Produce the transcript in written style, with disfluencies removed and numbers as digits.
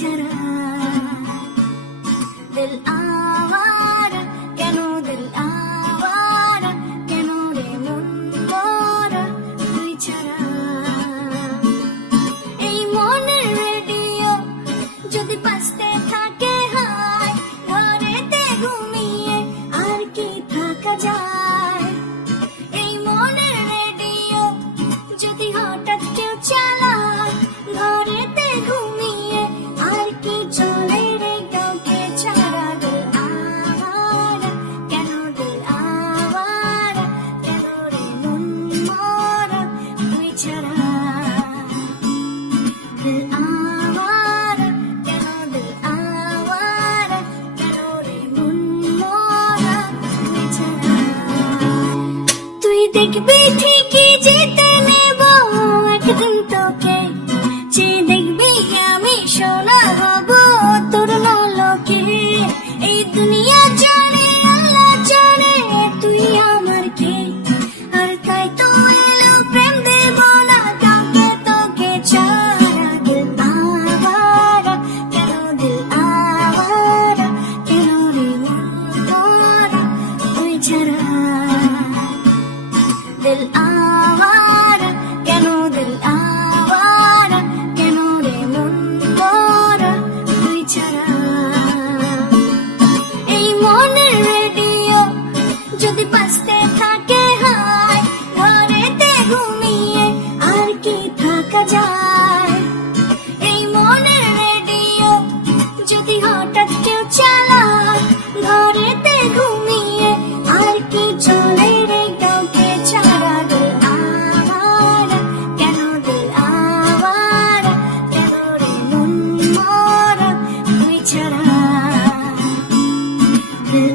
ছাড়া দিল আওয়ারা কেন, দিল আওয়ারা কেন রে মন মরা তুই ছাড়া। এই মনের রেডিও যদি বাজতে থাকে হায়, ঘরেতে ঘুমিয়ে আর কি থাকা যায়। এই মনের রেডিও যদি হঠাৎ কেউ চালায়, ঘরেতে ঘুমিয়ে আর কি চলে রে কাউকে ছাড়া। দিল আওয়ারা কেন, দিল আওয়ারা কেন রে মন মরা তুই ছাড়া। দিল আওয়ারা কেন, দিল আওয়ারা কেন রে মন মরা তুই ছাড়া। তুই দেখবি ঠিকই জিতে নেব একদিন তোকে, যে দেখবি আমি সোনা হব তোর নলকে। এই দুনিয়া জানে আল্লাহ জানে তুই আমার কে, আর তাই তো এলো প্রেম দেব না কাউকে তোকে ছাড়া। দিল আওয়ারা কেন, দিল আওয়ারা কেন রে মন মরা তুই ছাড়া। দিল আওয়ারা কেন, দিল আওয়ারা কেন রে মন মরা তুই ছাড়া। এই মনের রেডিও যদি বাজতে থাকে হায়, ঘরেতে ঘুমিয়ে আর কি থাকা যায়। এই মনের রেডিও যদি হঠাৎ কেউ চালায়, ঘরেতে ঘুমিয়ে আর কি চলে রে কাউকে ছাড়া। দিল আওয়ারা কেন, দিল আওয়ারা কেন রে মন মরা তুই ছাড়া। দিল